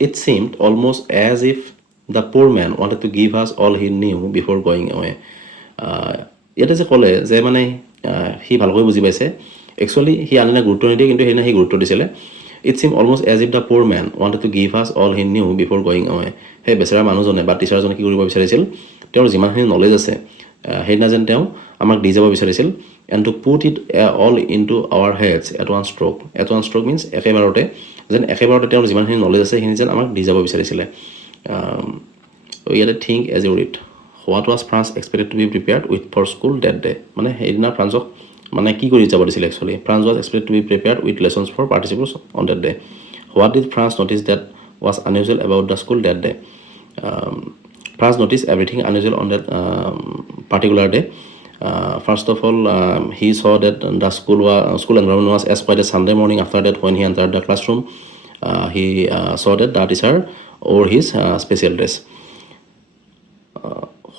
It seemed almost as if the poor man wanted to give us all he knew before going away. ইয়াতে যে ক'লে যে মানে সি ভালকৈ বুজি পাইছে একচুৱেলি সি আনিলে গুৰুত্ব নিদিয়ে কিন্তু সেইদিনা সি গুৰুত্ব দিছিলে it seems almost as if the poor men wanted to give us all he knew before going away সেই বেচেৰা মানুহজনে বা টিচাৰজনে কি কৰিব বিচাৰিছিল তেওঁৰ যিমানখিনি নলেজ আছে সেইদিনা যেন তেওঁ আমাক দি যাব বিচাৰিছিল and to put it all into our heads at one stroke means একেবাৰতে যেন একেবাৰতে তেওঁৰ যিমানখিনি নলেজ আছে সেইখিনি যেন আমাক দি যাব বিচাৰিছিলে ইয়াতে think as you read what was Franz expected to be prepared with for school that day মানে সেইদিনা ফ্ৰান্সক মানে কি কৰি যাব দিছিলে actually Franz was expected to be prepared with lessons for participants on that day what did Franz notice that was unusual about the school that day Franz notice everything unusual on that particular day. First of all, he saw that the school environment was as quiet as Sunday morning. After that, when he entered the classroom, he saw that the teacher wore his special dress.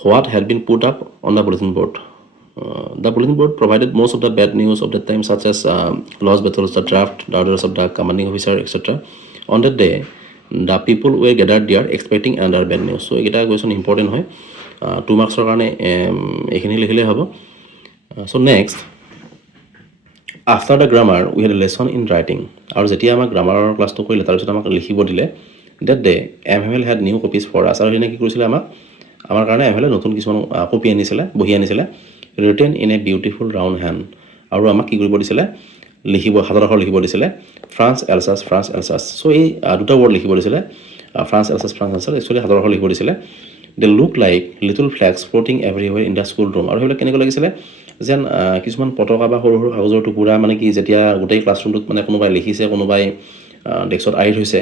What had been put up on the bulletin board? The bulletin board provided most of the bad news of the time, such as lost battles, the draft, the orders of the commanding officer, etc. On that day, the people were gathered there expecting another bad news. So, এটা question important হয় 2 মাৰ্কছৰ কাৰণে এইখিনি লিখিলে হ'ব so next after the grammar we had a lesson in writing আৰু যেতিয়া আমাক গ্ৰামাৰৰ ক্লাছটো কৰিলে তাৰপিছত আমাক লিখিব দিলে that day MML had new copies for us আৰু কি কৰিছিলে আমাৰ কাৰণে MML নতুন কিছুমান কপি আনিছিলে বহি আনিছিলে written in a beautiful round hand আৰু আমাক কি কৰিব দিছিলে লিখিব হাতৰ আখৰ লিখিব দিছিলে France Alsace so এই দুটা ৱৰ্ড লিখিব দিছিলে France Alsace একচুৱেলি হাতৰ আখৰ লিখিব দিছিলে they look like little flags floating everywhere in the school room আৰু হেবিলাক কেনেকৈ লাগিছিলে যেন কিছুমান পতাকা বা সৰু সৰু কাগজৰ টুকুৰা মানে কি যেতিয়া গোটেই ক্লাছৰুমটোত মানে কোনোবাই লিখিছে কোনোবাই ডেস্কত আইট হৈছে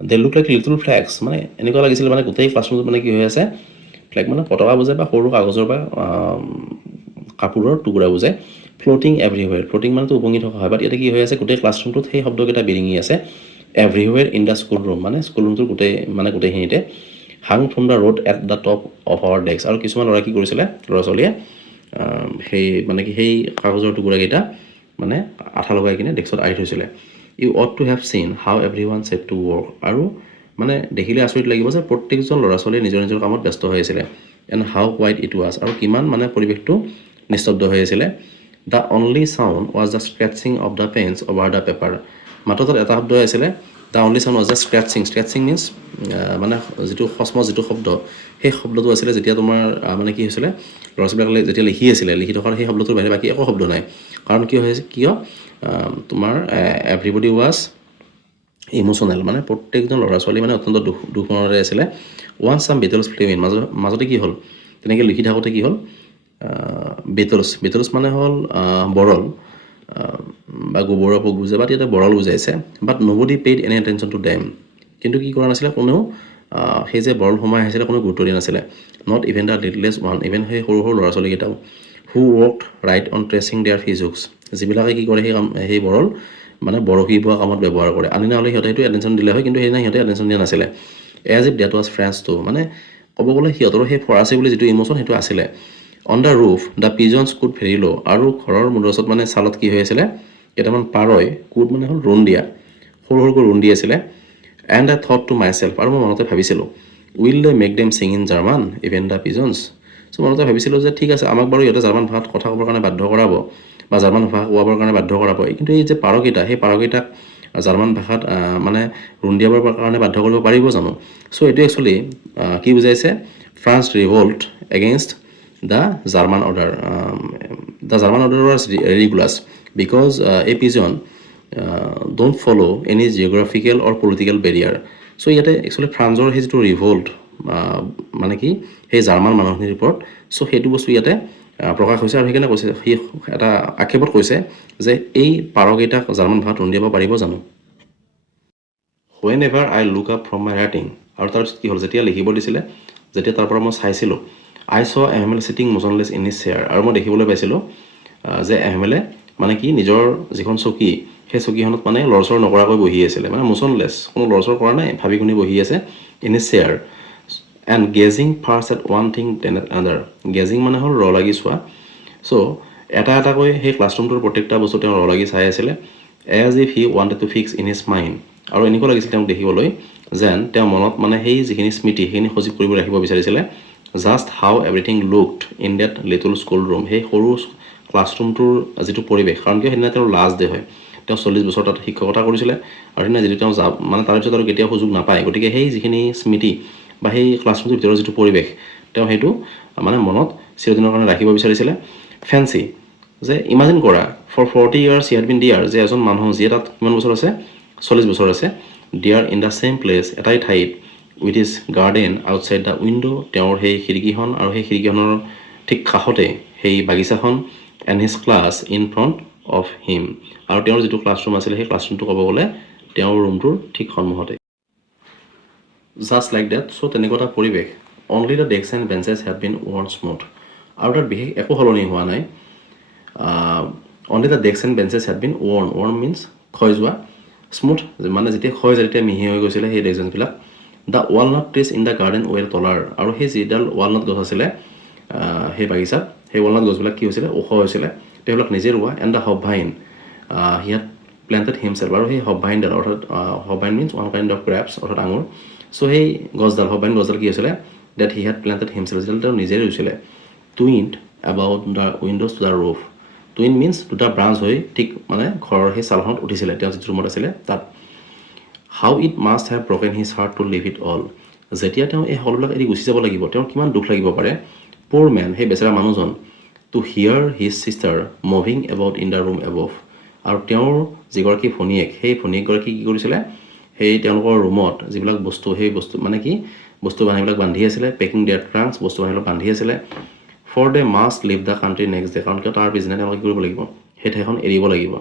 they look like little flags মানে এনেকুৱা লাগিছিল মানে গোটেই ক্লাছৰুমটোত মানে কি হৈ আছে ফ্লেগ মানে পতাকা বুজায় বা সৰু কাগজৰ বা কাপোৰৰ টুকুৰা বুজায় floating everywhere floating মানে তো উপঙি থকা হয় বাট ইয়াতে কি হৈ আছে গোটেই ক্লাছৰুমটোত সেই শব্দকেইটা বিৰিঙি আছে everywhere in the school room মানে স্কুল ৰুমটোৰ গোটেইখিনিতে hung from the road at the top of our decks আৰু কিছুমান ল'ৰা কি কৰিছিলে ল'ৰা ছোৱালীয়ে সেই মানে কি সেই কাগজৰ টুকুৰাকেইটা মানে আঠা লগাই কিনে ডেস্কত আইট হৈছিলে you ought to have seen how everyone set to work আৰু মানে দেখিলে আচৰিত লাগিব যে প্ৰত্যেকজন ল'ৰা ছোৱালীয়ে নিজৰ নিজৰ কামত ব্যস্ত হৈ আছিলে and how quiet it was আৰু কিমান মানে পৰিৱেশটো নিস্তব্ধ হৈ আছিলে the only sound was the scratching of the pens over the paper মাত্ৰ এটা শব্দ আছিলে the only sound was just scratching means মানে যেটো খসমত যেটো শব্দ সেই শব্দটো আছিল যেতিয়া তোমাৰ মানে কি হৈছিল ল'ৰা ছোৱালীসকলে যেতিয়া লিখি আছিল লিখি থকাৰ সেই শব্দটোৰ বাহিৰে বাকি একো শব্দ নাই কাৰণ কি হৈছে কিয় তোমাৰ এভৰিবডি ওয়াজ ইমোশনাল মানে প্ৰত্যেকজন ল'ৰা ছোৱালী মানে অত্যন্ত দুখ মনৰে আছিল ওয়ান্স সাম বেটলস ফ্লেম ইন মাজতে কি হ'ল তেনেকৈ লিখি থাকোতে কি হ'ল বেটলস মানে হ'ল বৰল বা গোবৰৰ পোক বুজায় বা ইয়াতে বৰল বুজাইছে but nobody paid any attention to them কিন্তু কি কৰা নাছিলে কোনেও সেই যে বৰল সোমাই আহিছিলে কোনো গুৰুত্ব দিয়া নাছিলে not even the littlest one even সেই সৰু সৰু ল'ৰা ছোৱালীকেইটাও who worked right on trenching their physiques যিবিলাকে কি কৰে সেই বৰল মানে বৰশী বোৱা কামত ব্যৱহাৰ কৰে আনিনা হ'লে সিহঁতে সেইটো এটেনশ্যন দিলে হয় কিন্তু সেইদিনা সিহঁতে এটেনশ্যন দিয়া নাছিলে as if that was French to মানে ক'ব গ'লে সিহঁতৰো সেই ফৰাচী বুলি যিটো ইমোশ্যন সেইটো আছিলে on the roof the pigeons could very low' আৰু ঘৰৰ মূৰচত মানে ছালত কি হৈ আছিলে কেইটামান পাৰই কুড মানে হ'ল ৰুণ দিয়া সৰু সৰুকৈ ৰুণ দি আছিলে and I thought to my self আৰু মই মনতে ভাবিছিলোঁ উইল দে মেক দেম চিং ইন জাৰ্মান ইভেন দ্য পিজনছ চ' মনতে ভাবিছিলোঁ যে ঠিক আছে আমাক বাৰু ইহঁতে জাৰ্মান ভাষাত কথা ক'বৰ কাৰণে বাধ্য কৰাব বা জাৰ্মান ভাষা কোৱাবৰ কাৰণে বাধ্য কৰাব কিন্তু এই যে পাৰকেইটা সেই পাৰকেইটাক জাৰ্মান ভাষাত মানে ৰুণ দিয়াবৰ কাৰণে বাধ্য কৰিব পাৰিব জানো চ' এইটো একচুৱেলি কি বুজাইছে France revolt against the German order. The German order was ridiculous because a pigeon don't follow any geographical or political barrier. So ইয়াতে actually ফ্ৰান্সৰ সেই যিটো ৰিভল্ট মানে কি সেই জাৰ্মান মানুহখিনিৰ ওপৰত চ' সেইটো বস্তু ইয়াতে প্ৰকাশ হৈছে আৰু সেইকাৰণে কৈছে সি এটা আক্ষেপত কৈছে যে এই পাৰকেইটাক জাৰ্মান ভাষাত ৰুণ দিব পাৰিব জানো whenever I look up from my writing আৰু তাৰপিছত কি হ'ল যেতিয়া লিখিব দিছিলে যেতিয়া তাৰ পৰা মই চাইছিলোঁ I saw MML sitting motionless in his chair আৰু মই দেখিবলৈ পাইছিলোঁ যে MML মানে কি নিজৰ যিখন চকী সেই চকীখনত মানে লৰচৰ নকৰাকৈ বহি আছিলে মানে মোশনলেছ কোনো লৰচৰ কৰা নাই ভাবি গুণি বহি আছে in a chair and gazing first at one thing then other gazing মানে হ'ল ৰ লাগি চোৱা চ' এটা এটাকৈ সেই ক্লাছৰুমটোৰ প্ৰত্যেকটা বস্তু তেওঁ ৰ লাগি চাই আছিলে as if he wanted to fix in his mind আৰু এনেকুৱা লাগিছিল তেওঁক দেখিবলৈ যেন তেওঁ মনত মানে সেই যিখিনি স্মৃতি সেইখিনি সজীৱ কৰিব ৰাখিব বিচাৰিছিলে just how everything looked in that little school room সেই সৰু ক্লাছৰুমটোৰ যিটো পৰিৱেশ কাৰণ কিয় সেইদিনা তেওঁৰ লাষ্ট ডে হয় তেওঁ 40 বছৰ তাত শিক্ষকতা কৰিছিলে আৰু সেইদিনা যিটো তেওঁ মানে তাৰপিছত আৰু কেতিয়াও সুযোগ নাপায় গতিকে সেই যিখিনি স্মৃতি বা সেই ক্লাছৰুমটোৰ ভিতৰৰ যিটো পৰিৱেশ তেওঁ সেইটো মানে মনত চিৰদিনৰ কাৰণে ৰাখিব বিচাৰিছিলে ফেন্সি যে ইমাজিন কৰা for 40 years he had been dear যে এজন মানুহ যিয়ে তাত কিমান বছৰ আছে 40 বছৰ আছে dear in the same place এটাই ঠাইত with is garden outside the window তেওঁৰ সেই খিৰিকীখন আৰু সেই খিৰিকীখনৰ ঠিক কাষতে সেই বাগিচাখন and his class in front of him আৰু তেওঁৰ যিটো ক্লাছৰুম আছিলে সেই ক্লাছৰুমটো ক'ব গ'লে তেওঁৰ ৰুমটোৰ ঠিক সন্মুখতে জাষ্ট লাইক ডেট চ' তেনেকুৱা এটা পৰিৱেশ only the desk and benches have been worn smooth আৰু তাত বিশেষ একো সলনি হোৱা নাই only the desk and benches have been worn means ক্ষয় যোৱা স্মুথ মানে যেতিয়া ক্ষয় যায় তেতিয়া মিহি হৈ গৈছিলে সেই ডেস্ক বেঞ্চবিলাক the walnut trees in the garden well taller আৰু সেই যিডাল ৱালনাট গছ আছিলে সেই বাগিচাত সেই ৱালনাট গছবিলাক কি হৈছিলে ওখ হৈছিলে তেওঁবিলাক নিজে ৰোৱা and the hop vine he had planted himself আৰু সেই হবভাইনডাল অৰ্থাৎ hop vine means one kind of grapes অৰ্থাৎ আঙুৰ চ' সেই গছডাল হবভাইন গছডাল কি হৈছিলে that he had planted himself যিডাল তেওঁ নিজে ৰুইছিলে twined about the windows to the roof twin means দুটা ব্ৰাঞ্চ হৈ ঠিক মানে ঘৰৰ সেই চালখনত উঠিছিলে তেওঁ যিটো ৰুমত আছিলে তাত how it must have broken his heart to leave it all যেতিয়া তেওঁ এই সকলোবিলাক এৰি গুচি যাব লাগিব তেওঁৰ কিমান দুখ লাগিব পাৰে প'ৰ মেন সেই বেচেৰা মানুহজন to hear his sister moving about in the room above আৰু তেওঁৰ যিগৰাকী ভনীয়েক সেই ভনীয়েকগৰাকী কি কৰিছিলে সেই তেওঁলোকৰ ৰুমত যিবিলাক বস্তু সেই বস্তু মানে কি বস্তু বাহিনীবিলাক বান্ধি আছিলে পেকিং দেয়াৰ ট্ৰাংকছ বস্তু বাহিনীবিলাক বান্ধি আছিলে for they must leave the country next day কাৰণ কিয় তাৰ পিছদিনা তেওঁলোকে কি কৰিব লাগিব সেই ঠাইখন এৰিব লাগিব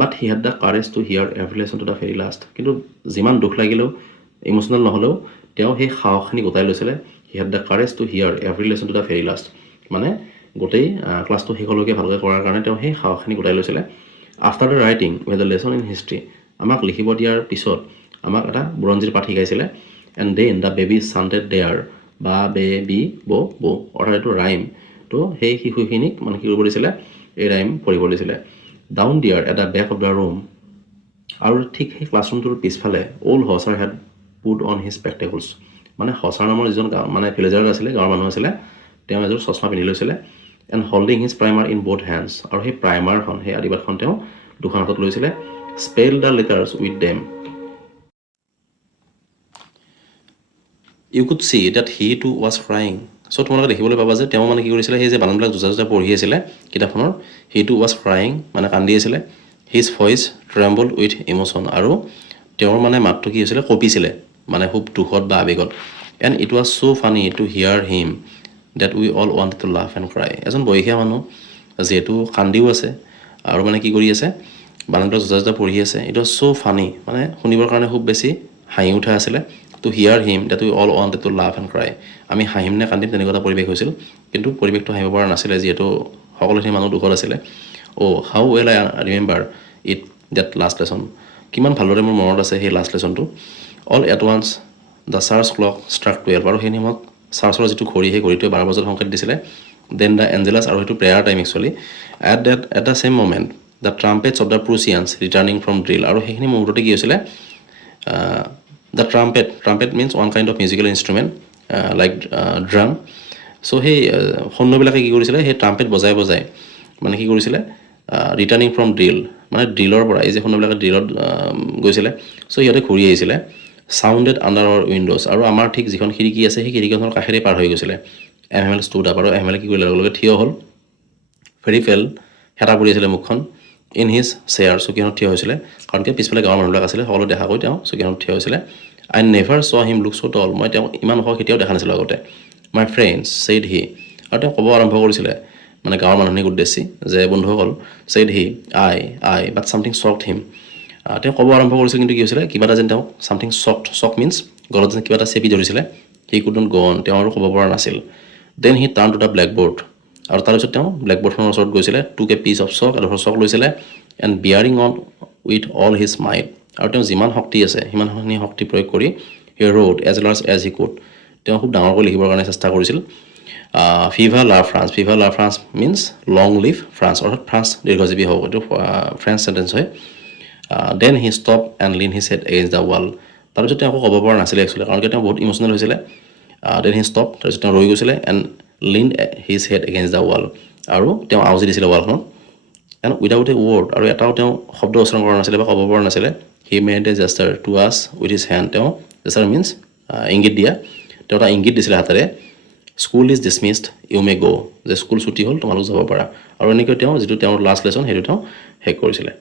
but he had the courage to hear every lesson to the very last কিন্তু যিমান দুখ লাগিলেও ইম'চনেল নহ'লেও তেওঁ সেই সাহসখিনি গোটাই লৈছিলে he had the courage to hear every lesson to the very last মানে গোটেই ক্লাছটো শেষলৈকে ভালকৈ কৰাৰ কাৰণে তেওঁ সেই সাহসখিনি গোটাই লৈছিলে after the writing with the lesson in history আমাক লিখিব দিয়াৰ পিছত আমাক এটা বুৰঞ্জীৰ পাঠ শিকাইছিলে and then the baby chanted their ba be bi bo অৰ্থাৎ এইটো ৰাইম তো সেই শিশুখিনিক মানে কি কৰিব দিছিলে এই ৰাইম পঢ়িব দিছিলে down dear at the back of the room আৰু ঠিক সেই ক্লাছৰুমটোৰ পিছফালে old Hauser had put on his spectacles মানে হচাৰ নামৰ যিজন মানে ভিলেজাৰ আছিলে গাঁৱৰ মানুহ আছিলে তেওঁ এযোৰ চশমা পিন্ধি লৈছিলে and holding his primer in both hands আৰু সেই প্ৰাইমাৰখন সেই আদিবাদখন তেওঁ দুখন হাতত লৈছিলে spell the letters with them you could see that he too was crying so' তোমালোকে দেখিবলৈ পাবা যে তেওঁ মানে কি কৰিছিলে সেই যে বানানবিলাক যুঁজা পঢ়ি আছিলে কিতাপখনৰ হি টু ৱাজ ক্ৰাইং মানে কান্দি আছিলে হিজ ভইচ ট্ৰেম্বল উইথ ইম'চন আৰু তেওঁৰ মানে মাতটো কি হৈছিলে কঁপিছিলে মানে খুব দুখত বা আৱেগত and it was so' funny to hear him that we all wanted to laugh and cry এজন বয়সীয়া মানুহ যিহেতু কান্দিও আছে আৰু মানে কি কৰি আছে বানানবিলাক যুঁজা পঢ়ি আছে ইট ৱাজ চ' ফানি মানে শুনিবৰ কাৰণে খুব বেছি হাঁহি উঠা আছিলে to hear him that we all wanted to laugh and cry আমি হাঁহিম নে কান্দিম তেনেকুৱা এটা পৰিৱেশ হৈছিল কিন্তু পৰিৱেশটো হাঁহিব পৰা নাছিলে যিহেতু সকলোখিনি মানুহ দুখত আছিলে how well I remember it that last lesson কিমান ভালদৰে মোৰ মনত আছে সেই লাষ্ট লেচনটো all at once the church clock struck 12 আৰু সেই নিয়মত চাৰ্চৰ যিটো ঘড়ী সেই ঘড়ীটোৱে 12 বজাত সংকেত দিছিলে দেন দ্য এঞ্জেলাছ আৰু সেইটো prayer time actually at the same moment the trumpets of the Prussians returning from drill আৰু সেইখিনি মুহূৰ্ততে কি হৈছিলে the trumpet means one kind of musical instrument like drum so' সেই সৈন্যবিলাকে কি কৰিছিলে সেই ট্ৰাম্পেট বজাই মানে কি কৰিছিলে ৰিটাৰ্ণিং ফ্ৰম ড্ৰিল মানে ড্ৰিলৰ পৰা এই যে সৈন্যবিলাকে ড্ৰিলত গৈছিলে চ' সিহঁতে ঘূৰি আহিছিলে চাউণ্ডেড আণ্ডাৰ আৱাৰ উইণ্ডোজ আৰু আমাৰ ঠিক যিখন খিৰিকী আছে সেই খিৰিকীখনৰ কাষেৰে পাৰ হৈ গৈছিলে এম এল ষ্টুড আপ আৰু এম এল কি কৰিলে লগে লগে থিয় হ'ল ভেৰি ফেল হেতা পৰি আছিলে মুখখন ইন হিজ চেয়াৰ চকীখনত থিয় হৈছিলে কাৰণ কি পিছফালে গাঁৱৰ মানুহবিলাক আছিলে সকলো দেখা কৈ তেওঁ চকীখনত থিয় হৈছিলে আই নেভাৰ চ' হিম লুক চ' টল মই তেওঁ ইমান ওখ কেতিয়াও দেখা নাছিলোঁ আগতে মাই ফ্ৰেণ্ডছ ছেইড হি আৰু তেওঁ ক'ব আৰম্ভ কৰিছিলে মানে গাঁৱৰ মানুহখিনিক উদ্দেশ্যি যে বন্ধুসকল said he I but something চকড হিম তেওঁ ক'ব আৰম্ভ কৰিছিল কিন্তু কি হৈছিলে কিবা এটা যেন তেওঁ ছামথিং চক মিনছ গলত যেন কিবা এটা চেপি ধৰিছিলে he could not go' on তেওঁ আৰু ক'ব পৰা নাছিল then he turn to the blackboard আৰু তাৰপিছত তেওঁ ব্লেকবৰ্ডখনৰ ওচৰত গৈছিলে টুক এ পিচ অফ চক এডোখৰ চক লৈছিলে and bearing on with all his might আৰু তেওঁ যিমান শক্তি আছে সিমানখিনি শক্তি প্ৰয়োগ কৰি he wrote as large as he could তেওঁ খুব ডাঙৰকৈ লিখিবৰ কাৰণে চেষ্টা কৰিছিল ফিভা লা France means long live France অৰ্থাৎ ফ্ৰান্স দীৰ্ঘজীৱী হওক এইটো ফ্ৰেঞ্চ চেণ্টেঞ্চ হয় then he stop and lean his head against the wall তাৰপিছত তেওঁ আকৌ ক'ব পৰা নাছিলে একচুৱেলি, কাৰণ তেওঁ বহুত ইম'চনেল হৈছিলে। দেন হি ষ্টপ, তাৰপিছত তেওঁ ৰৈ গৈছিলে and Lind his head against the wall, আৰু তেওঁ আউজি দিছিলে ৱালখনত। এণ্ড উইদাউট এ ৱৰ্ড, আৰু এটাও তেওঁ শব্দ উচ্চাৰণ কৰা নাছিলে বা ক'ব পৰা নাছিলে। He made a gesture two আছ উইথ হিজ হেণ্ড, তেওঁ জেষ্টাৰ মিনছ ইংগিত দিয়া, তেওঁ এটা ইংগিত দিছিলে হাতেৰে, school is dismissed you may গ', যে স্কুল ছুটি হ'ল, তোমালোক যাব পাৰা। আৰু এনেকৈ তেওঁ যিটো তেওঁৰ লাষ্ট লেচন সেইটো তেওঁ শেষ কৰিছিলে।